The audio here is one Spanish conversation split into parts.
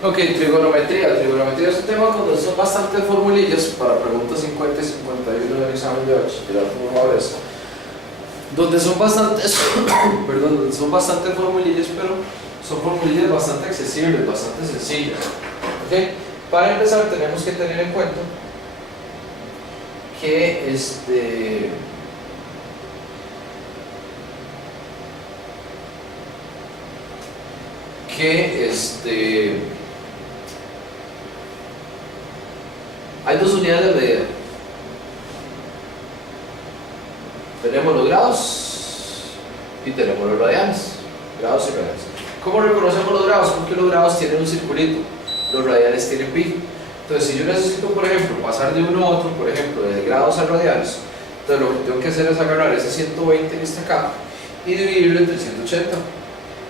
Ok, trigonometría. Trigonometría es un tema donde son bastantes formulillas para preguntas 50 y 51 del examen de bachillerato, por favor, eso. Donde son bastantes, perdón, donde son bastantes formulillas, pero son formulillas bastante accesibles, bastante sencillas. Okay. Para empezar tenemos que tener en cuenta que hay dos unidades de medida. Tenemos los grados y tenemos los radianes. Grados y radianes. ¿Cómo reconocemos los grados? Porque los grados tienen un circulito, los radianes tienen pi. Entonces, si yo necesito, por ejemplo, pasar de uno a otro, por ejemplo, de grados a radianes, entonces lo que tengo que hacer es agarrar ese 120 que está acá y dividirlo entre 180.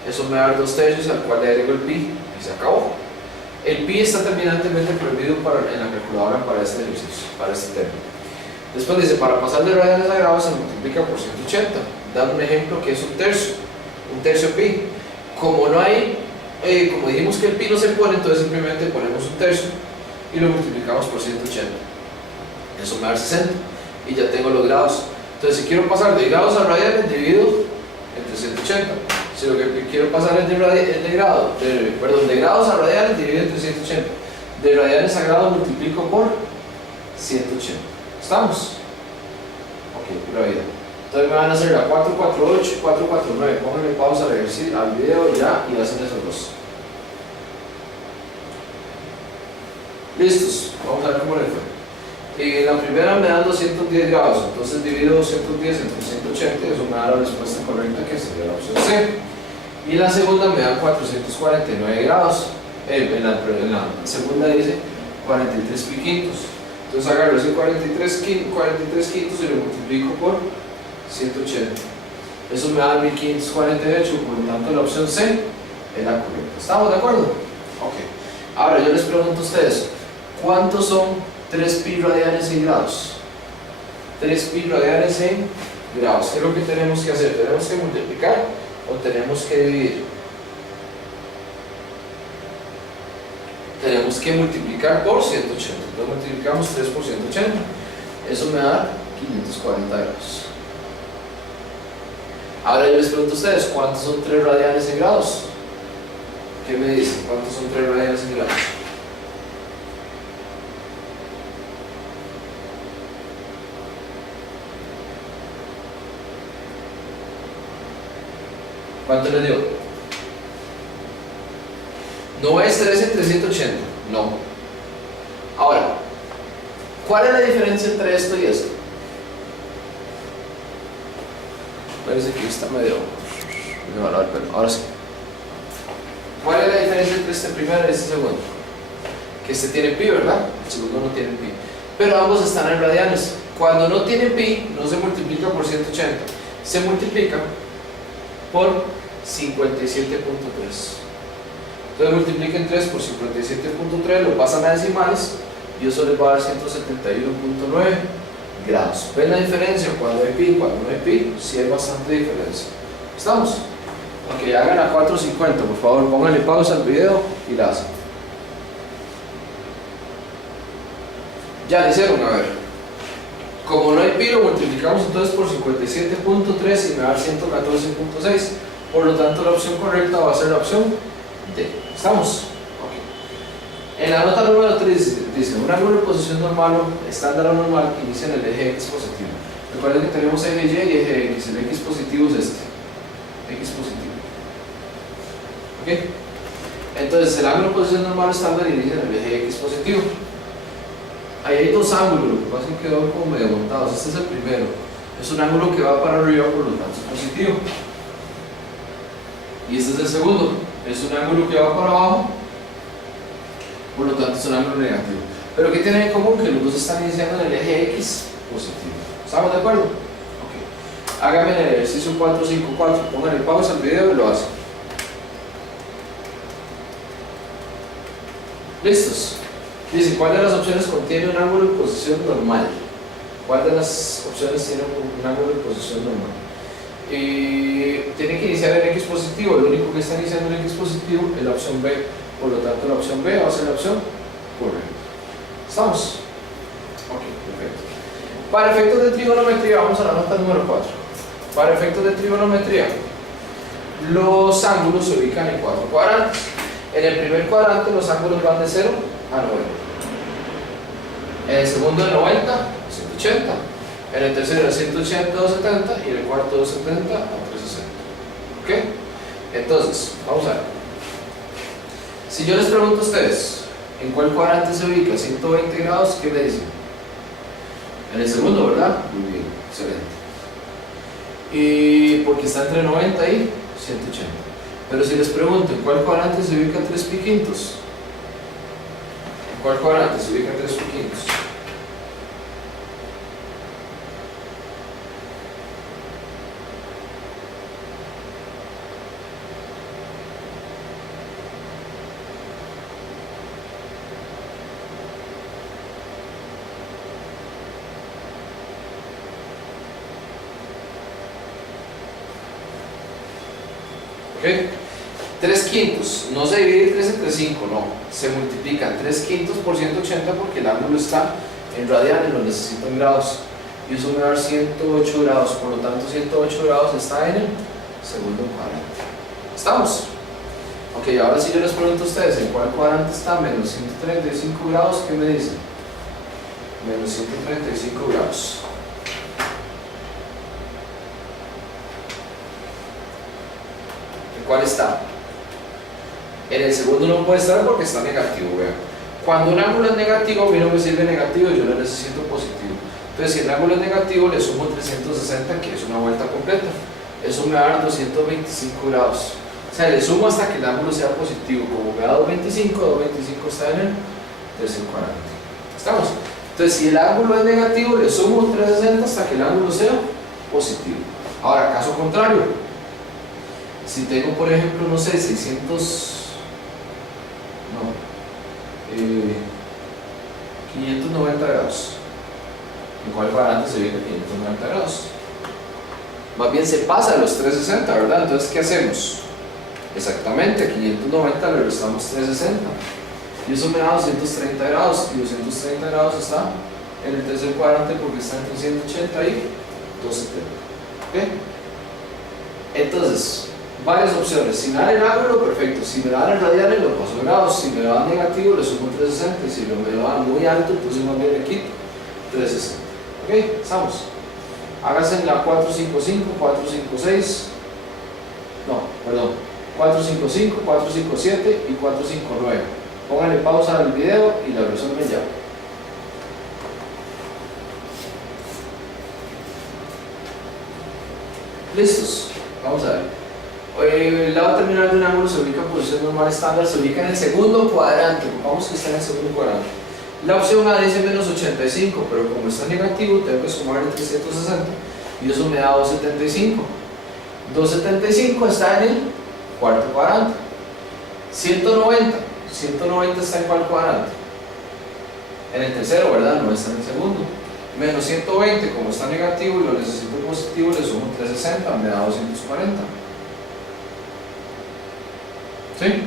Eso me va a dar 2/3 al cual le agrego el pi y se acabó. El pi está terminantemente prohibido en la calculadora para este ejercicio, para este término. Después dice, para pasar de radianes a grados se multiplica por 180. Dan un ejemplo que es un tercio pi. Como no hay, como dijimos que el pi no se pone, entonces simplemente ponemos un tercio y lo multiplicamos por 180. Eso me da 60 y ya tengo los grados. Entonces, si quiero pasar de grados a radianes, divido entre 180. Si lo que quiero pasar es de grados a radianes, divido entre 180. De radianes a grados multiplico por 180. ¿Estamos? Ok, pura vida. Entonces me van a hacer la 448 y 449. Pónganle pausa al video ya y hacen esos dos. Listos, vamos a ver cómo le fue. En la primera me dan 210 grados, entonces divido 210 entre 180 y eso me da la respuesta correcta, que sería la opción C. Y en la segunda me dan 449 grados. En la segunda dice 43 pi quintos. Entonces agarro ese 43 quintos y lo multiplico por 180. Eso me da 1548, por lo tanto la opción C es la correcta. ¿Estamos de acuerdo? Ok. Ahora yo les pregunto a ustedes, ¿cuántos son 3 pi radianes en grados? 3 pi radianes en grados. ¿Qué es lo que tenemos que hacer? ¿Tenemos que multiplicar o tenemos que dividir? Tenemos que multiplicar por 180. Entonces multiplicamos 3 por 180. Eso me da 540 grados. Ahora yo les pregunto a ustedes, ¿cuántos son 3 radianes en grados? ¿Qué me dicen? ¿Cuántos son 3 radianes en grados? ¿Cuánto les dio? No es 3 entre 180, no. Ahora, ¿cuál es la diferencia entre esto y esto? Parece que está medio mal, pero ahora sí. ¿Cuál es la diferencia entre este primero y este segundo? Que este tiene pi, ¿verdad? El segundo no tiene pi. Pero ambos están en radianes. Cuando no tiene pi, no se multiplica por 180, se multiplica por 57.3. Entonces multipliquen 3 por 57.3, lo pasan a decimales y eso les va a dar 171.9 grados. ¿Ven la diferencia cuando hay pi y cuando no hay pi? Sí hay bastante diferencia. ¿Estamos? Ok, hagan a 450, por favor, pónganle pausa al video y la hacen. Ya le hicieron, a ver. Como no hay pi, lo multiplicamos entonces por 57.3 y me da 114.6. Por lo tanto, la opción correcta va a ser la opción D. ¿Estamos? Ok. En la nota número 3 dice: un ángulo de posición normal o estándar o normal que inicia en el eje X positivo. Recuerden que tenemos eje Y y eje X. El X positivo es este. X positivo. ¿Ok? Entonces, el ángulo de posición normal o estándar inicia en el eje X positivo. Ahí hay dos ángulos, lo que pasa es que quedaron como medio montados. Este es el primero. Es un ángulo que va para arriba, por lo tanto es positivo. Y este es el segundo. Es un ángulo que va para abajo, por lo tanto es un ángulo negativo. Pero ¿qué tienen en común? Que los dos están iniciando en el eje X positivo. ¿Estamos de acuerdo? Ok. Háganme el ejercicio 454. Pónganle pausa al video y lo hacen. ¿Listos? Dice, ¿cuál de las opciones contiene un ángulo de posición normal? ¿Cuál de las opciones tiene un ángulo de posición normal? Tiene que iniciar en X positivo. Lo único que está iniciando en X positivo es la opción B, por lo tanto la opción B va a ser la opción correcta. ¿Estamos? Ok, perfecto. Para efectos de trigonometría, vamos a la nota número 4. Para efectos de trigonometría, los ángulos se ubican en 4 cuadrantes. En el primer cuadrante los ángulos van de 0 a 90. En el segundo de 90 a 180. En el tercero de 180 a 270 y en el cuarto de 270 a 360. ¿Ok? Entonces, vamos a ver. Si yo les pregunto a ustedes en cuál cuadrante se ubica 120 grados, ¿qué me dicen? En el segundo, ¿verdad? Muy bien, excelente. Y porque está entre 90 y 180. Pero si les pregunto en cuál cuadrante se ubica 3 pi quintos, ¿en cuál cuadrante se ubica 3 pi quintos? ¿Ok? 3 quintos, no se divide 3 entre 5, no, se multiplican 3 quintos por 180 porque el ángulo está en radianes, lo necesito en grados, y eso me va a dar 108 grados, por lo tanto 108 grados está en el segundo cuadrante. ¿Estamos? Ok, ahora si yo les pregunto a ustedes en cuál cuadrante está menos 135 grados, ¿qué me dicen? Menos 135 grados. ¿Cuál está? En el segundo no puede estar porque está negativo, vean. Cuando un ángulo es negativo, a mí no me sirve negativo, yo lo necesito positivo. Entonces, si el ángulo es negativo, le sumo 360, que es una vuelta completa. Eso me va a dar 225 grados. O sea, le sumo hasta que el ángulo sea positivo. Como me da 225, 225 está en el tercer cuadrante. ¿Estamos? Entonces, si el ángulo es negativo, le sumo 360 hasta que el ángulo sea positivo. Ahora, caso contrario. Si tengo, por ejemplo, no sé, 590 grados. ¿En cuál cuadrante se ubica 590 grados? Más bien se pasa de los 360, ¿verdad? Entonces, ¿qué hacemos? Exactamente, a 590 le restamos 360. Y eso me da 230 grados. Y 230 grados está en el tercer cuadrante porque está entre 180 y 270. ¿Ok? Entonces, varias opciones. Si me dan el ángulo, perfecto. Si me dan el radianes, lo paso a grados. Si me lo dan negativo, le sumo 360. Y si me lo dan muy alto, entonces más bien le quito 360. ¿Ok? Estamos. Háganse en la 455, 456. No, perdón. 455, 457 y 459. Pónganle pausa al video y la resuelven ya. ¿Listos? Vamos a ver. El lado terminal de un ángulo se ubica en posición normal estándar, se ubica en el segundo cuadrante. Vamos que está en el segundo cuadrante. La opción A dice menos 85, pero como está negativo, tengo que sumarle 360 y eso me da 275. 275 está en el cuarto cuadrante. 190 está en cuál cuadrante? En el tercero, ¿verdad? No está en el segundo. Menos 120, como está negativo y lo necesito positivo, le sumo 360, me da 240. ¿Sí?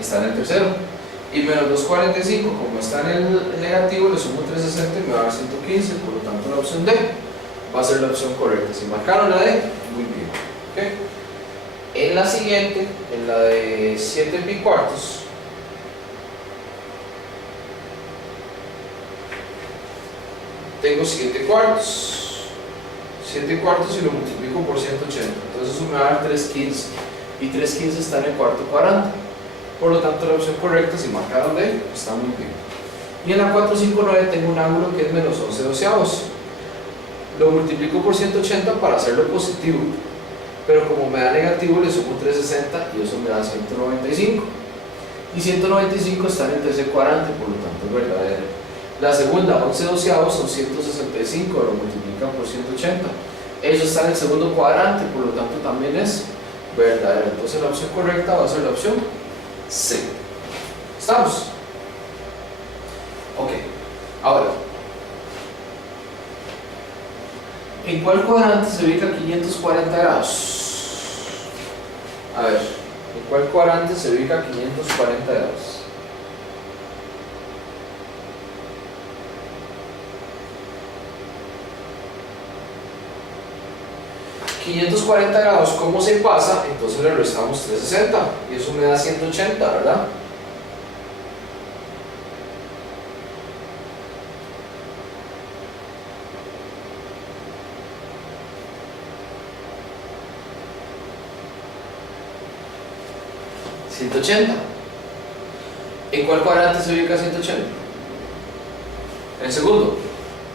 Está en el tercero. Y menos 245, como está en el negativo, le sumo 360 y me va a dar 115, por lo tanto la opción D va a ser la opción correcta. Si marcaron la D, muy bien. ¿Okay? En la siguiente, en la de 7 pi cuartos, tengo 7 cuartos. 7 cuartos y lo multiplico por 180. Entonces eso me va a dar 315. Y 315 está en el cuarto cuadrante. Por lo tanto, la opción correcta, si marcaron D, está muy bien. Y en la 459 tengo un ángulo que es menos 11 doceavos. Lo multiplico por 180 para hacerlo positivo. Pero como me da negativo, le sumo 360 y eso me da 195. Y 195 está en el tercer cuadrante, por lo tanto es verdadero. La segunda, 11 doceavos, son 165, lo multiplican por 180. Eso está en el segundo cuadrante, por lo tanto también es verdadero. Entonces la opción correcta va a ser la opción C. ¿Estamos? Ok. Ahora, ¿en cuál cuadrante se ubica 540 grados? A ver, ¿En cuál cuadrante se ubica 540 grados? $540, ¿cómo se pasa? Entonces le restamos 360 y eso me da 180, ¿verdad? ¿180? ¿En cuál cuadrante se ubica 180? ¿En el segundo?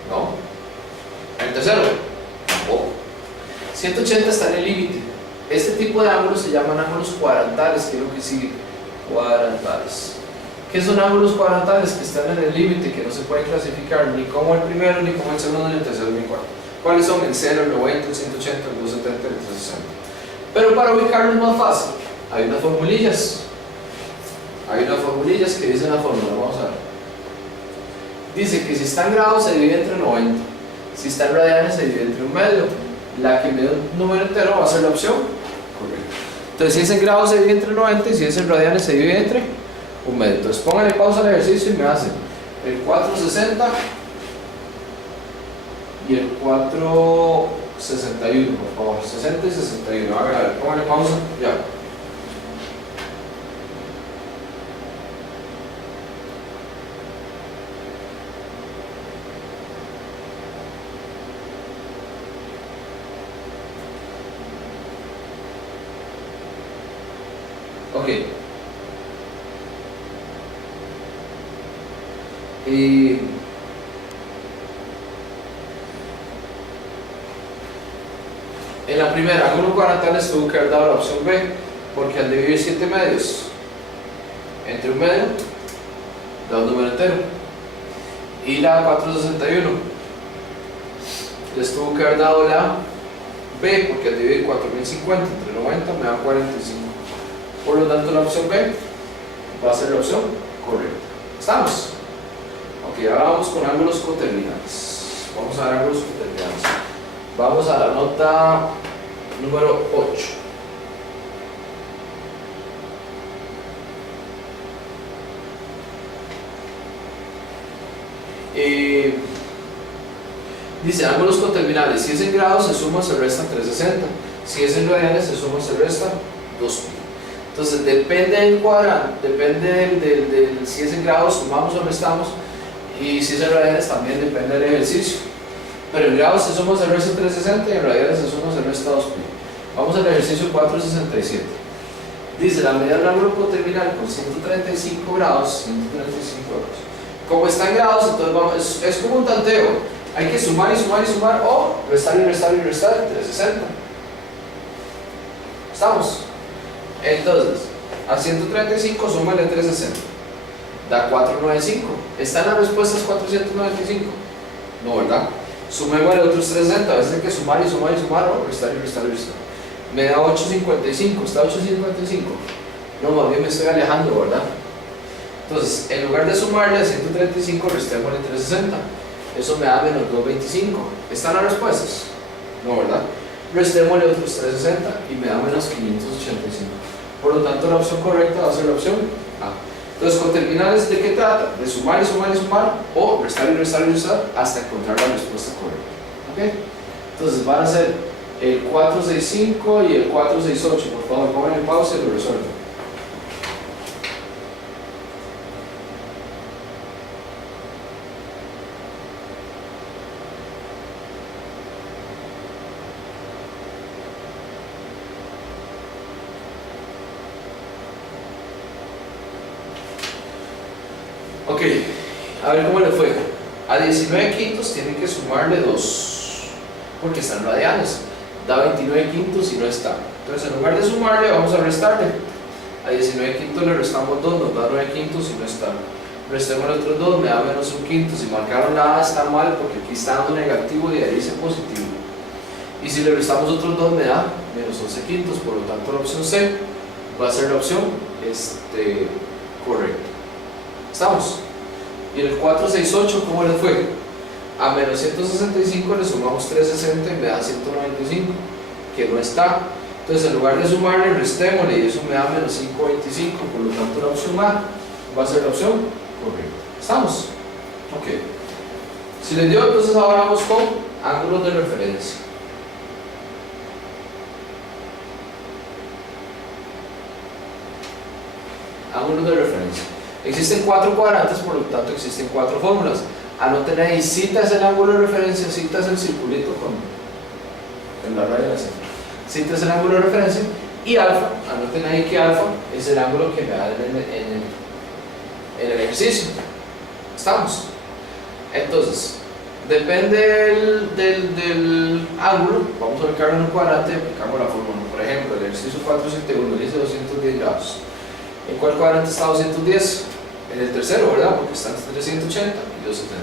No. ¿En el tercero? Tampoco. 180 está en el límite. Este tipo de ángulos se llaman ángulos cuadrantales, que es lo que sigue. Cuadrantales. ¿Qué son ángulos cuadrantales? Que están en el límite, que no se pueden clasificar ni como el primero, ni como el segundo, ni el tercero, ni el cuarto. ¿Cuáles son? El 0, el 90, el 180, el 270, el 360. Pero para ubicarlo es más fácil. Hay unas formulillas. Hay unas formulillas que dicen la fórmula. Vamos a ver. Dice que si está en grados se divide entre 90. Si está en radianes se divide entre un medio. La que me da un número entero va a ser la opción correcta. Entonces, si es en grados se divide entre 90 y si es en radianes se divide entre un medio. Entonces, pónganle pausa al ejercicio y me hacen el 460 y el 461, por favor. 60 y 61. A ver, pónganle pausa. Ya. Ok. En la primera, ángulo cuadrantal les tuvo que haber dado la opción B, porque al dividir 7 medios entre un medio, da un número entero. Y la 461 les tuvo que haber dado la B, porque al dividir 4050 entre 90 me da 45. Por lo tanto, la opción B va a ser la opción correcta. ¿Estamos? Ok, ahora vamos con ángulos coterminales. Vamos a ver ángulos coterminales. Vamos a la nota número 8. Dice ángulos coterminales. Si es en grados se suma, se resta 360. Si es en radianes se suma, se resta 2pi. Entonces depende del cuadrante, depende del si es en grados, sumamos o restamos, y si es en radianes también depende del ejercicio. Pero en grados se suma, se resta 360 y en radianes se suma, se resta 2pi. Vamos al ejercicio 467. Dice la medida del ángulo coterminal con 135 grados, 135 grados. Como está en grados, entonces vamos, es como un tanteo. Hay que sumar y sumar y sumar, o restar y restar y restar, 360. ¿Estamos? Entonces, a 135 súmale 360, da 495. ¿Están las respuestas 495? No, ¿verdad? Sumémosle otros 360, a veces hay que sumar y sumar y sumar, o restar y restar y restar. Me da 855, ¿está 855? No, más bien me estoy alejando, ¿verdad? Entonces, en lugar de sumarle a 135, restémosle 360. Eso me da menos 225. ¿Están las respuestas? No, ¿verdad? Restémosle otros 360 y me da menos 585. Por lo tanto, la opción correcta va a ser la opción A. Entonces, con terminales, ¿de qué trata? De sumar y sumar y sumar, o restar y restar y restar hasta encontrar la respuesta correcta. ¿Ok? Entonces, van a ser el 465 y el 468. Por favor, pongan en pausa y lo resuelven. Ok, a ver cómo le fue. A 19 quintos tienen que sumarle 2, porque están radianes. Da 29 quintos y no está. Entonces, en lugar de sumarle, vamos a restarle. A 19 quintos le restamos 2, nos da 9 quintos y no está. Restemos los otros 2, me da menos 1 quinto. Si marcaron la A está mal, porque aquí está dando negativo y ahí dice positivo. Y si le restamos otros 2, me da menos 11 quintos. Por lo tanto, la opción C va a ser la opción correcta. ¿Estamos? Y en el 468, ¿cómo les fue? A menos 165 le sumamos 360 y me da 195, que no está. Entonces en lugar de sumarle, restémosle y eso me da menos 5.25, por lo tanto la opción A va a ser la opción correcta. ¿Estamos? Ok. Si les dio, entonces ahora vamos con ángulos de referencia. Ángulos de referencia. Existen 4 cuadrantes, por lo tanto existen 4 fórmulas. Anoten ahí, cita es el ángulo de referencia, cita es el circulito con la raya en la centro. Cita es el ángulo de referencia y alfa, anoten ahí que alfa es el ángulo que me da en el ejercicio. ¿Estamos? Entonces, depende del ángulo, vamos a ubicarlo en un cuadrante y aplicamos la fórmula. Por ejemplo, el ejercicio 471 dice 210 grados. ¿En cuál cuadrante está 210? En el tercero, ¿verdad? Porque están entre 180 y 270.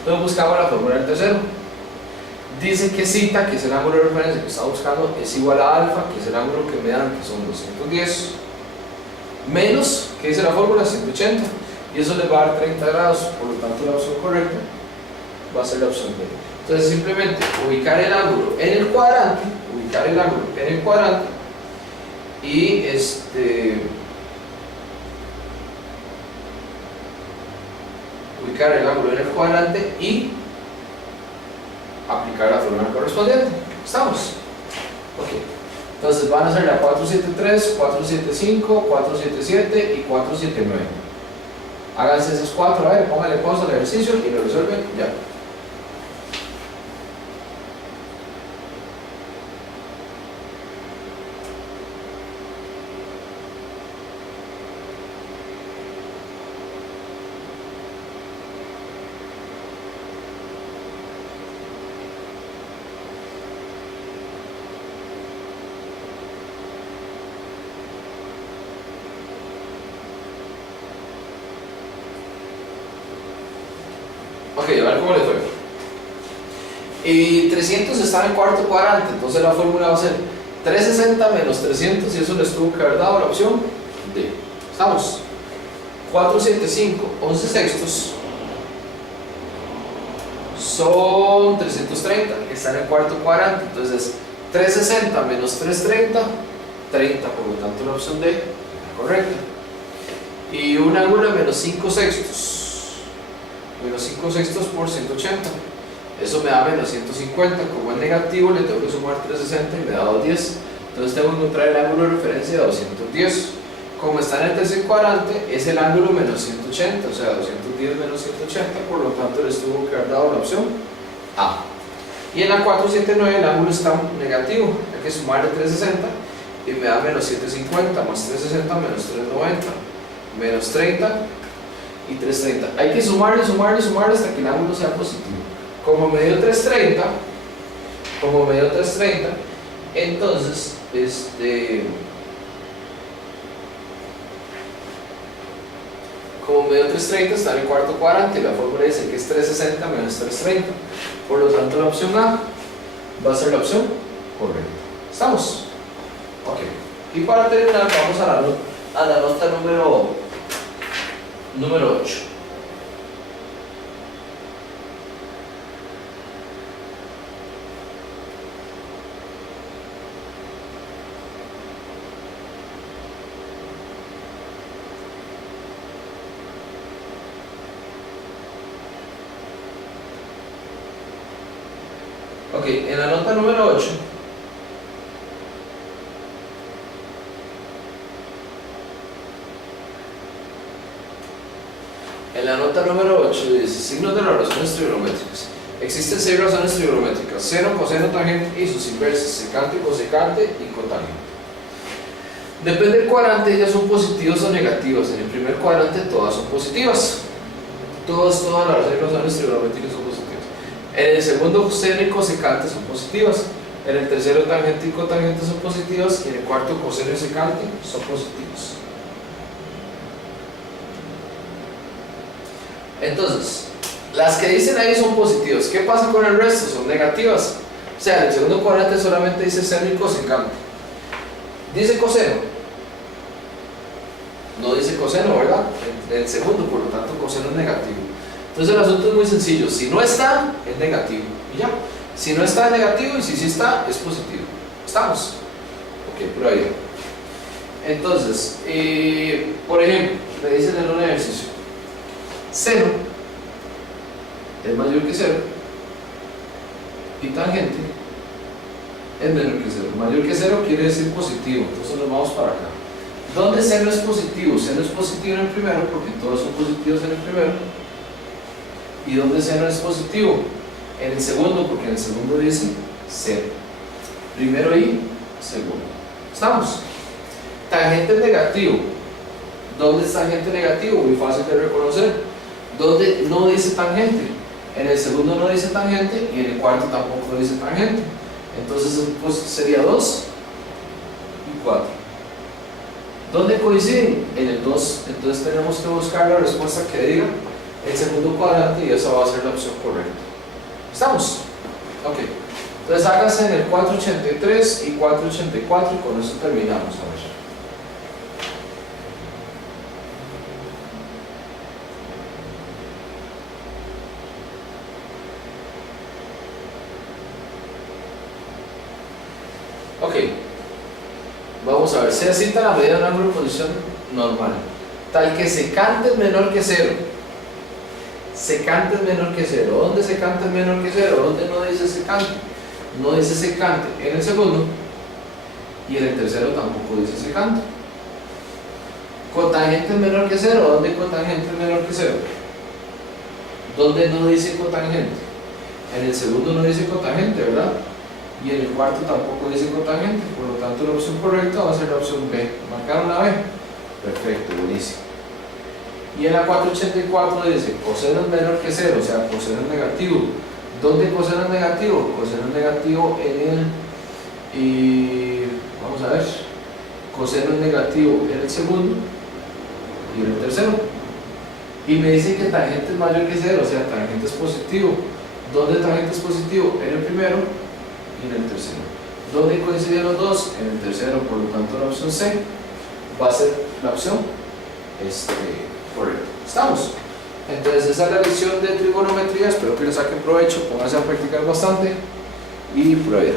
Entonces buscamos la fórmula del tercero. Dice que cita, que es el ángulo de referencia que está buscando, es igual a alfa, que es el ángulo que me dan, que son 210, menos, que dice la fórmula, 180, y eso le va a dar 30 grados, por lo tanto la opción correcta va a ser la opción B. Entonces simplemente ubicar el ángulo en el cuadrante, y ubicar el ángulo en el cuadrante y aplicar la fórmula correspondiente. ¿Estamos? Ok. Entonces van a ser la 473, 475, 477 y 479. Háganse esos 4, a ver, pónganle pausa al ejercicio y lo resuelven ya. Ok, a ver cómo le fue. Y 300 está en el cuarto cuadrante, entonces la fórmula va a ser 360 menos 300 y eso les tuvo que haber dado la opción D. ¿Estamos? 475, 11 sextos son 330, que está en el cuarto cuadrante, entonces 360 menos 330, 30, por lo tanto la opción D es la correcta. Y un ángulo de menos 5 sextos. Menos 5 sextos por 180, eso me da menos 150, como es negativo le tengo que sumar 360 y me da 210, entonces tengo que encontrar el ángulo de referencia de 210, como está en el tercer cuadrante es el ángulo menos 180, o sea 210 menos 180, por lo tanto les tuvo que haber dado la opción A. Y en la 479 el ángulo está negativo, hay que sumarle 360 y me da menos 750 más 360 menos 390 menos 30 y 330. Hay que sumarle hasta que el ángulo sea positivo. Como me dio 330, entonces como me dio 330 está en el cuarto cuadrante y la fórmula dice que es 360 menos 330. Por lo tanto la opción A va a ser la opción correcta. ¿Estamos? Ok. Y para terminar vamos a la nota número 8. Ok, en la nota número 8 dice signos de las razones trigonométricas. Existen 6 razones trigonométricas: seno, coseno, tangente y sus inversas, secante, cosecante y cotangente. Depende del cuadrante, ellas son positivas o negativas. En el primer cuadrante todas son positivas. Todas las 6 razones trigonométricas son positivas. En el segundo, seno y cosecante son positivas. En el tercero, tangente y cotangente son positivas. Y en el cuarto, coseno y secante son positivos. Entonces, las que dicen ahí son positivas. ¿Qué pasa con el resto? Son negativas. O sea, en el segundo cuadrante solamente dice seno y cosecante. Dice coseno. No dice coseno, ¿verdad? En el segundo, por lo tanto, coseno es negativo. Entonces el asunto es muy sencillo. Si no está, es negativo. Y ya. Si no está, es negativo. Y si sí está, es positivo. ¿Estamos? Ok, pura vida. Entonces, por ejemplo, le dicen en un ejercicio, 0 es mayor que 0 y tangente es menor que 0. Mayor que 0 quiere decir positivo, entonces nos vamos para acá. ¿Dónde seno es positivo? Seno es positivo en el primero, porque todos son positivos en el primero. ¿Y dónde seno es positivo? En el segundo, porque en el segundo dice 0. Primero y segundo. ¿Estamos? Tangente es negativo. ¿Dónde es tangente negativo? Muy fácil de reconocer. ¿Dónde no dice tangente? En el segundo no dice tangente y en el cuarto tampoco dice tangente. Entonces pues, sería 2 y 4. ¿Dónde coinciden? En el 2. Entonces tenemos que buscar la respuesta que diga el segundo cuadrante y esa va a ser la opción correcta. ¿Estamos? Ok. Entonces hágase en el 483 y 484 y con eso terminamos. A ver. Ok, vamos a ver, se cita la medida de un ángulo de posición normal, tal que secante es menor que 0. Secante es menor que 0. ¿Dónde secante es menor que 0? ¿Dónde no dice secante? No dice secante en el segundo y en el tercero tampoco dice secante. Cotangente es menor que 0. ¿Dónde cotangente es menor que 0? ¿Dónde no dice cotangente? En el segundo no dice cotangente, ¿verdad? Y en el cuarto tampoco dice cotangente, por lo tanto la opción correcta va a ser la opción B. ¿Marcaron la B? Perfecto, buenísimo. Y en la 484 dice coseno es menor que 0, o sea, coseno es negativo. ¿Dónde coseno es negativo? Coseno es negativo en el, vamos a ver, coseno es negativo en el segundo y en el tercero. Y me dicen que tangente es mayor que 0, o sea, tangente es positivo. ¿Dónde tangente es positivo? En el primero y en el tercero. ¿Dónde coinciden los dos? En el tercero, por lo tanto la opción C va a ser la opción correcta. ¿Estamos? Entonces esa es la lección de trigonometría, espero que le saquen provecho, pónganse a practicar bastante y prueben.